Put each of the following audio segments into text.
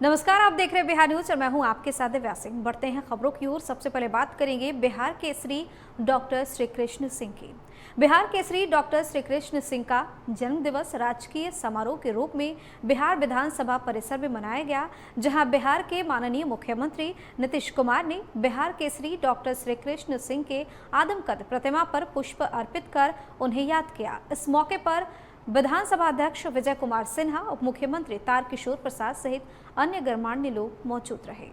नमस्कार, आप देख रहे हैं बिहार न्यूज और मैं हूं आपके साथ दिव्या सिंह। बढ़ते हैं खबरों की ओर। सबसे पहले बात करेंगे बिहार केसरी डॉक्टर श्री कृष्ण सिंह की। बिहार केसरी डॉक्टर श्री कृष्ण सिंह का जन्म दिवस राजकीय समारोह के रूप में बिहार विधानसभा परिसर में मनाया गया, जहां बिहार के माननीय मुख्यमंत्री नीतीश कुमार ने बिहार केसरी डॉक्टर श्री कृष्ण सिंह के आदमकद प्रतिमा पर पुष्प अर्पित कर उन्हें याद किया। इस मौके पर विधानसभा अध्यक्ष विजय कुमार सिन्हा, उप मुख्यमंत्री तारकिशोर प्रसाद सहित अन्य गणमान्य लोग मौजूद रहे।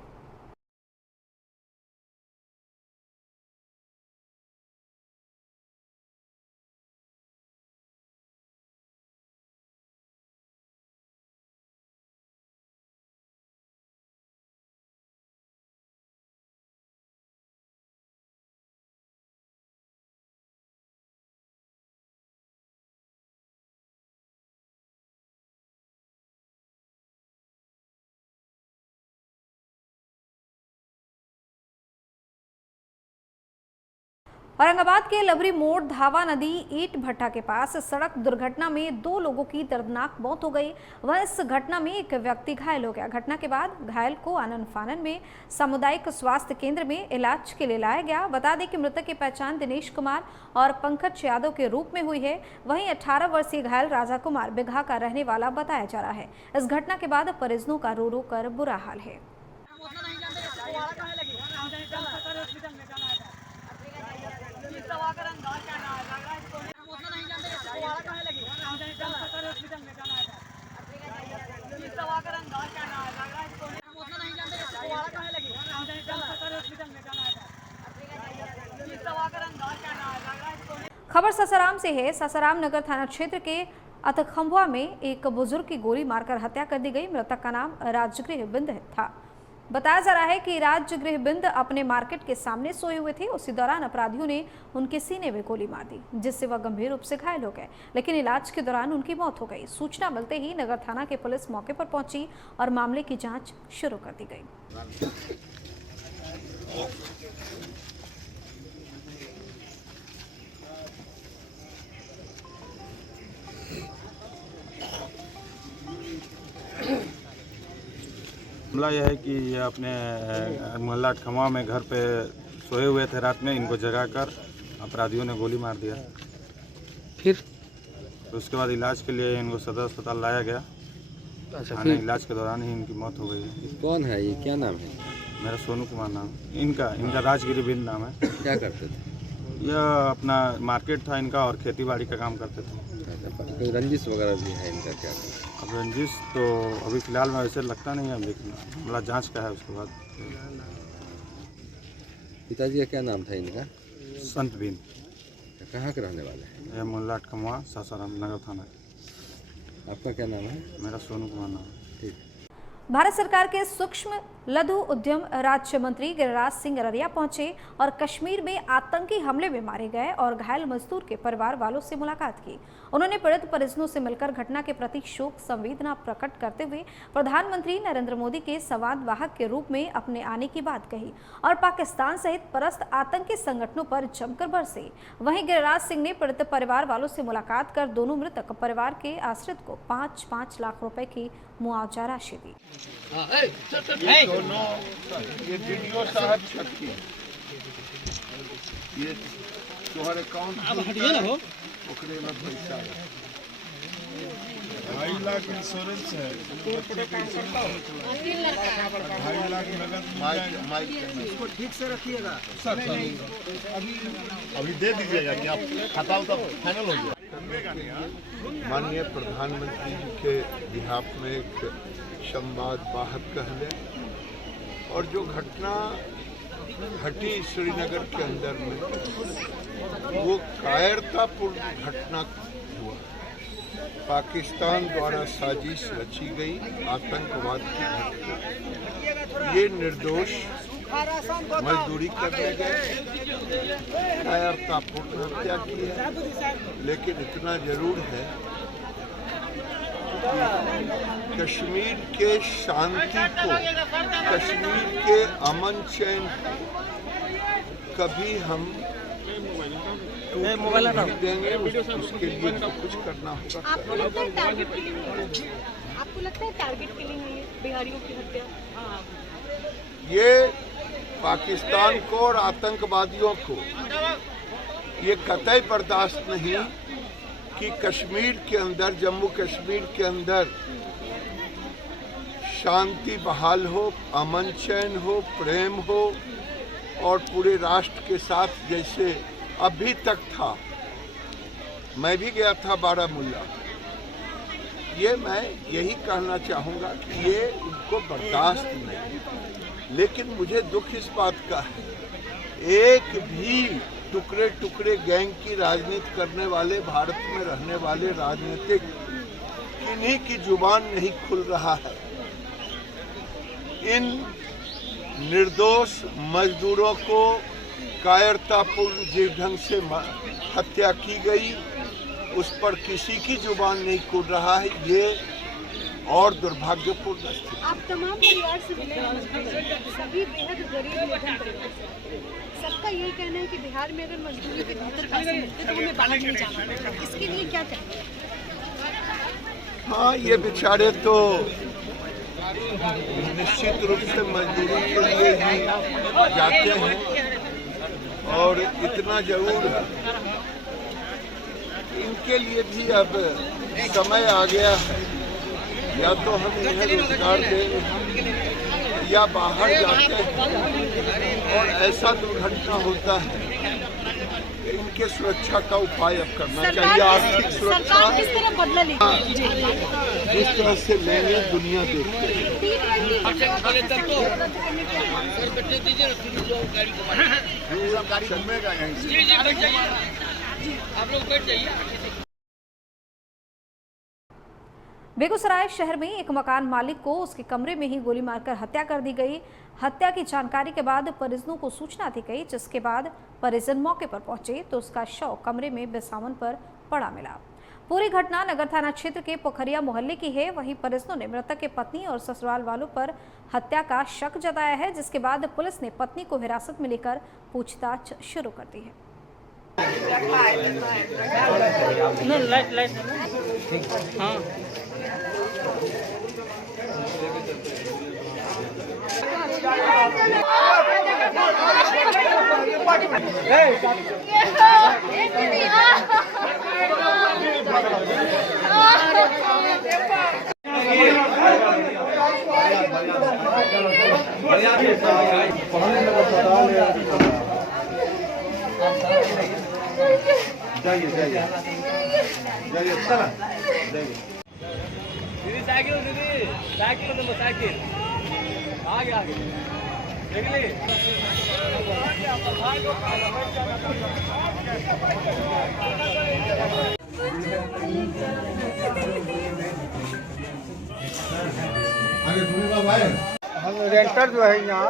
औरंगाबाद के लबरी मोड़ धावा नदी ईट भट्टा के पास सड़क दुर्घटना में 2 लोगों की दर्दनाक मौत हो गई। वह इस घटना में एक व्यक्ति घायल हो गया। घटना के बाद घायल को आनन फानन में सामुदायिक स्वास्थ्य केंद्र में इलाज के लिए लाया गया। बता दें कि मृतक की पहचान दिनेश कुमार और पंकज यादव के रूप में हुई है। वहीं 18 वर्षीय घायल राजा कुमार बिघा का रहने वाला बताया जा रहा है। इस घटना के बाद परिजनों का रो रो कर बुरा हाल है। खबर सासाराम से है। सासाराम नगर थाना क्षेत्र के अतखंबवा में एक बुजुर्ग की गोली मारकर हत्या कर दी गई। मृतक का नाम राजगृह बिंद था। बताया जा रहा है कि राजगृह बिंद अपने मार्केट के सामने सोए हुए थे। उसी दौरान अपराधियों ने उनके सीने में गोली मार दी, जिससे वह गंभीर रूप से घायल हो गए, लेकिन इलाज के दौरान उनकी मौत हो गई। सूचना मिलते ही नगर थाना के पुलिस मौके पर पहुंची और मामले की जांच शुरू कर दी गई। मामला यह है कि ये अपने मोहल्ला खमवा में घर पे सोए हुए थे। रात में इनको जगाकर अपराधियों ने गोली मार दिया। फिर उसके बाद इलाज के लिए इनको सदर अस्पताल लाया गया। अच्छा, इलाज के दौरान ही इनकी मौत हो गई। कौन है ये, क्या नाम है? मेरा सोनू कुमार नाम। इनका राजगिरी बिंद नाम है। क्या करते थे? यह अपना मार्केट था इनका और खेती बाड़ी का काम करते थे। कोई रंजिश वगैरह भी है इनका? क्या अब रंजिश तो अभी फिलहाल में वैसे लगता नहीं है, लेकिन मामला जांच का है। उसके बाद पिताजी का क्या नाम था इनका? संत बिंद। कहाँ के रहने वाले हैं? यह मोहल्ला खमवा सासाराम नगर थाना। आपका क्या नाम है? मेरा सोनू कुमार नाम है। ठीक। भारत सरकार के सूक्ष्म लघु उद्यम राज्य मंत्री गिरिराज सिंह अररिया पहुंचे और कश्मीर में आतंकी हमले में मारे गए और घायल मजदूर के परिवार वालों से मुलाकात की। उन्होंने पीड़ित परिजनों से मिलकर घटना के प्रति शोक संवेदना प्रकट करते हुए प्रधानमंत्री नरेंद्र मोदी के संवाद वाहक के रूप में अपने आने की बात कही और पाकिस्तान सहित परस्त आतंकी संगठनों पर जमकर बरसे। वहीं गिरिराज सिंह ने पीड़ित परिवार वालों से मुलाकात कर दोनों मृतक परिवार के आश्रित को 5-5 लाख रुपए की मुआवजा राशि दी। ये वीडियो साहब छक्की ये तुम्हारे अकाउंट ओकरे में पैसा है। 2.5 लाख इंश्योरेंस है। 2.5 लाख नगद। माइक ठीक से रखिएगा सर। अभी दे दीजिएगा कि आप खाता तो फाइनल हो गया। माननीय प्रधानमंत्री जी के बिहाफ में एक संवाद वाहक कह लें, और जो घटना घटी श्रीनगर के अंदर में वो कायरतापूर्ण घटना हुआ। पाकिस्तान द्वारा साजिश रची गई आतंकवाद की घटना। ये निर्दोष मजदूरी करने गए, कायरतापूर्ण हत्या की है। लेकिन इतना जरूर है कश्मीर के शांति को, कश्मीर के अमन चैन कभी हम नहीं देंगे। उसके लिए तो कुछ करना होगा। आपको लगता है टारगेट किलिंग है ये बिहारियों की हत्या? ये पाकिस्तान को और आतंकवादियों को ये कतई बर्दाश्त नहीं कि कश्मीर के अंदर, जम्मू कश्मीर के अंदर शांति बहाल हो, अमन चैन हो, प्रेम हो और पूरे राष्ट्र के साथ जैसे अभी तक था। मैं भी गया था बारामूला। ये मैं यही कहना चाहूँगा कि ये उनको बर्दाश्त नहीं, लेकिन मुझे दुख इस बात का है, एक भी टुकड़े टुकड़े गैंग की राजनीति करने वाले, भारत में रहने वाले राजनीतिक इन्हीं की जुबान नहीं खुल रहा है। इन निर्दोष मजदूरों को कायरतापूर्ण जिस ढंग से हत्या की गई, उस पर किसी की जुबान नहीं खुल रहा है। ये और दुर्भाग्यपूर्ण स्थिति। आप तमाम परिवार से मिले हैं, सभी बेहद गरीब निर्धन परिवार से। सबका यही कहना है कि बिहार में अगर मजदूरी के 70 पैसे मिलते तो हमें बाहर नहीं जाना। इसके लिए क्या चाहिए? हाँ, ये बेचारे तो निश्चित रूप से मजदूरी के लिए ही जाते हैं और इतना जरूर इनके लिए भी अब समय आ गया है, या तो हम इन्हें रोजगार दें या बाहर जाते हैं और ऐसा दुर्घटना होता है कि इनके सुरक्षा का उपाय अब करना चाहिए। आर्थिक सुरक्षा किस तरह बदला लेगी? जिस तरह से लेंगे दुनिया देखते हैं। गाड़ी घूमेगा यहीं से। आप लोग बैठ जाइए। बेगूसराय शहर में एक मकान मालिक को उसके कमरे में ही गोली मारकर हत्या कर दी गई। हत्या की जानकारी के बाद परिजनों को सूचना दी गई, जिसके बाद परिजन मौके पर पहुंचे तो उसका शव कमरे में बिसावन पर पड़ा मिला। पूरी घटना नगर थाना क्षेत्र के पोखरिया मोहल्ले की है। वहीं परिजनों ने मृतक के पत्नी और ससुराल वालों पर हत्या का शक जताया है, जिसके बाद पुलिस ने पत्नी को हिरासत में लेकर पूछताछ शुरू कर दी है। दीदी साइकिल आगे आगे हम रेंटर जो है यहाँ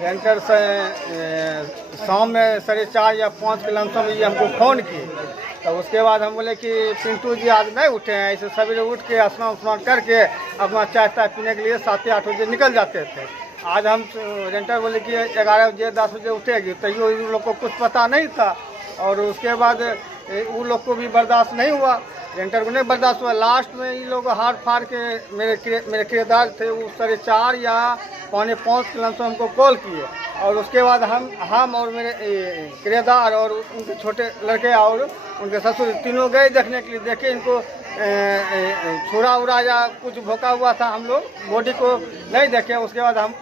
रेंटर से शाम में 4:30 या 5 के लमसम ये हमको फ़ोन किए। तो उसके बाद हम बोले कि पिंटू जी आज नहीं उठे हैं। ऐसे सवेरे उठ के स्नान उस्नान करके अपना चाय पीने के लिए 7-8 बजे निकल जाते थे। आज हम रेंटर बोले कि 11 बजे 10 बजे उठेगी, तो ये उन लोग को कुछ पता नहीं था और उसके बाद उन लोग को भी बर्दाश्त नहीं हुआ, रेंटर को नहीं बर्दाश्त हुआ। लास्ट में ये लोग हार फाड़ के मेरे किराएदार थे वो 4:30 या 4:45 के लमसम हमको कॉल किए और उसके बाद हम और मेरे किराएदार और उनके छोटे लड़के और उनके ससुर तीनों गए देखने के लिए। देखे इनको छुरा उड़ा या कुछ भोंका हुआ था, हम लोग बॉडी को नहीं देखे। उसके बाद हम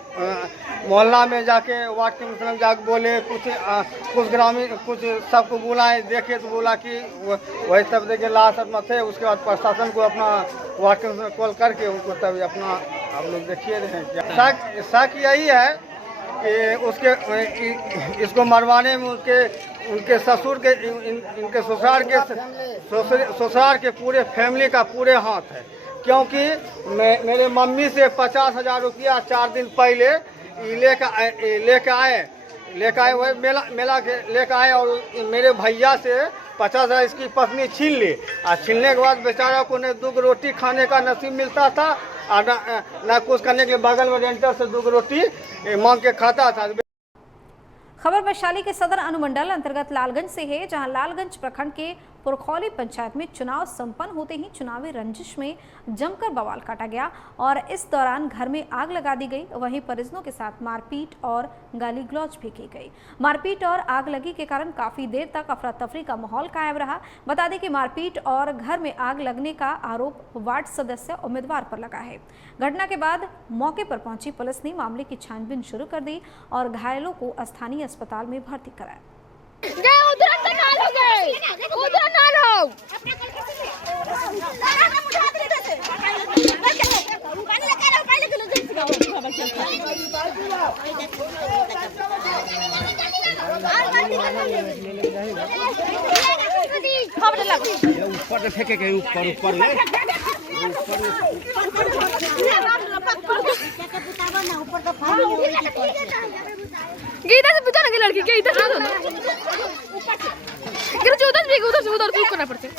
मोहल्ला में जाके वार्ड के मुस्लिम जाके बोले, कुछ ग्रामीण कुछ सबको बुलाए, देखे तो बोला कि वही सब देखे लाश अपना थे। उसके बाद प्रशासन को अपना वार्ड के कॉल करके उनको तभी अपना आप लोग देखिए रहे हैं। शक यही है कि उसके इसको मरवाने में उनके ससुर के इनके ससुराल के पूरे फैमिली का पूरे हाथ है, क्योंकि मेरे मम्मी से 50,000 रुपया 4 दिन पहले लेके आए वही मेला के लेके आए और मेरे भैया से 50,000 इसकी पत्नी छीन ली। और छीनने के बाद बेचारा को न 2 रोटी खाने का नसीब मिलता था और न कुछ करने के लिए बगल में रेंटर से 2 रोटी मांग के खाता था। खबर वैशाली के सदर अनुमंडल अंतर्गत लालगंज से है, जहां लालगंज प्रखंड के पुरखौली पंचायत में चुनाव संपन्न होते ही चुनावी रंजिश में जमकर बवाल काटा गया और इस दौरान घर में आग लगा दी गई। वहीं परिजनों के साथ मारपीट और गाली गलौज भी की गई। मारपीट और आग लगी के कारण काफी देर तक अफरा तफरी का माहौल कायम रहा। बता दें कि मारपीट और घर में आग लगने का आरोप वार्ड सदस्य उम्मीदवार पर लगा है। घटना के बाद मौके पर पहुंची पुलिस ने मामले की छानबीन शुरू कर दी और घायलों को स्थानीय अस्पताल में भर्ती कराया। ऊपर फेंके गए ऊपर गीता से पूछा ना कि लड़की के इधर से दो ना उधर से उधर क्लिक करना पड़ता है।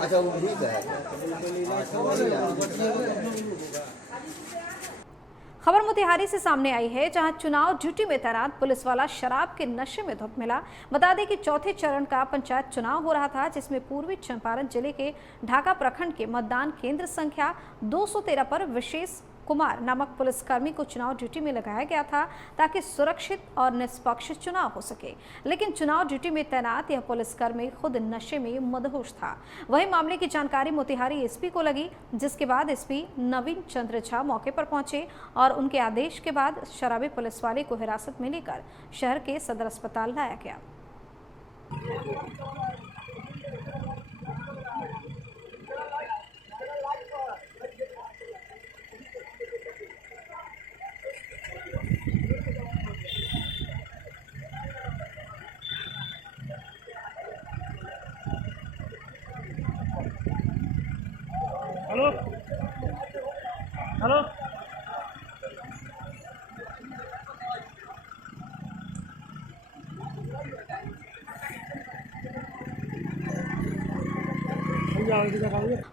अच्छा वो ठीक है। खबर मोतिहारी से सामने आई है, जहां चुनाव ड्यूटी में तैनात पुलिस वाला शराब के नशे में धुत मिला। बता दें कि चौथे चरण का पंचायत चुनाव हो रहा था, जिसमें पूर्वी चंपारण जिले के ढाका प्रखंड के मतदान केंद्र संख्या 213 पर विशेष कुमार नामक पुलिसकर्मी को चुनाव ड्यूटी में लगाया गया था ताकि सुरक्षित और निष्पक्ष चुनाव हो सके। लेकिन चुनाव ड्यूटी में तैनात यह पुलिसकर्मी खुद नशे में मदहोश था। वहीं मामले की जानकारी मोतिहारी एसपी को लगी, जिसके बाद एसपी नवीन चंद्र झा मौके पर पहुंचे और उनके आदेश के बाद शराबी पुलिस वाले को हिरासत में लेकर शहर के सदर अस्पताल लाया गया। हेलो हेलो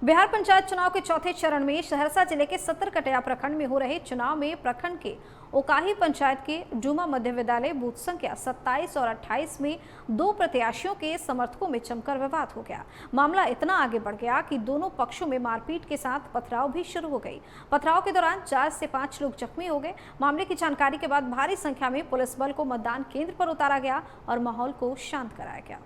बिहार पंचायत चुनाव के चौथे चरण में सहरसा जिले के सत्तरकटिया प्रखंड में हो रहे चुनाव में प्रखंड के ओकाही पंचायत के डूमा मध्य विद्यालय बूथ संख्या 27 और 28 में दो प्रत्याशियों के समर्थकों में जमकर विवाद हो गया। मामला इतना आगे बढ़ गया कि दोनों पक्षों में मारपीट के साथ पथराव भी शुरू हो गई। पथराव के दौरान 4 से 5 लोग जख्मी हो गए। मामले की जानकारी के बाद भारी संख्या में पुलिस बल को मतदान केंद्र पर उतारा गया और माहौल को शांत कराया गया।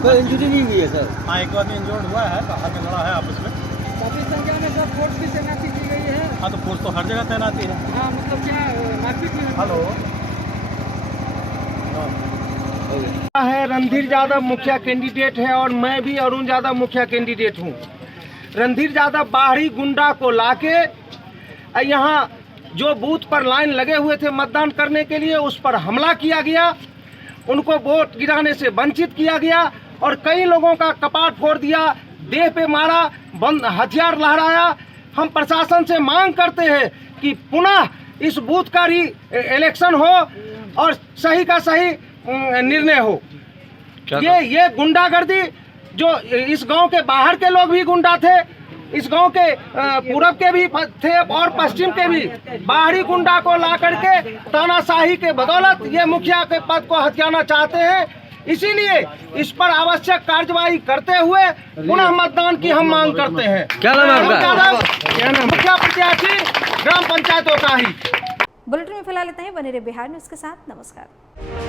कोई इंजरी नहीं हुई है सर? हाँ, एक आदमी इंजर्ड हुआ है, हाथ में लड़ा है आपस में। काफी संख्या में सब फोर्स की तैनाती की गई है। हाँ, तो फोर्स तो हर जगह तैनाती है। हाँ, मतलब क्या मारपीट में हेलो है। रणधीर यादव मुखिया कैंडिडेट है और मैं भी अरुण यादव मुखिया कैंडिडेट हूँ। रणधीर यादव बाहरी गुंडा को लाके यहाँ जो बूथ पर लाइन लगे हुए थे मतदान करने के लिए, उस पर हमला किया गया, उनको वोट गिराने से वंचित किया गया और कई लोगों का कपाट फोड़ दिया, देह पे मारा, हथियार लहराया। हम प्रशासन से मांग करते हैं कि पुनः इस बूथ का इलेक्शन हो और सही का सही निर्णय हो। ये गुंडागर्दी, जो इस गांव के बाहर के लोग भी गुंडा थे, इस गांव के पूरब के भी थे और पश्चिम के भी, बाहरी गुंडा को ला करके तानाशाही के बदौलत ये मुखिया के पद को हथियाना चाहते हैं। इसीलिए इस पर आवश्यक कार्यवाही करते हुए पुनः मतदान की हम मांग करते हैं। क्या नाम है आपका? मुखिया प्रत्याशी ग्राम पंचायत ओटाही। बुलेटिन में फिलहाल इतना ही। बने रहे बिहार न्यूज़ के साथ। नमस्कार।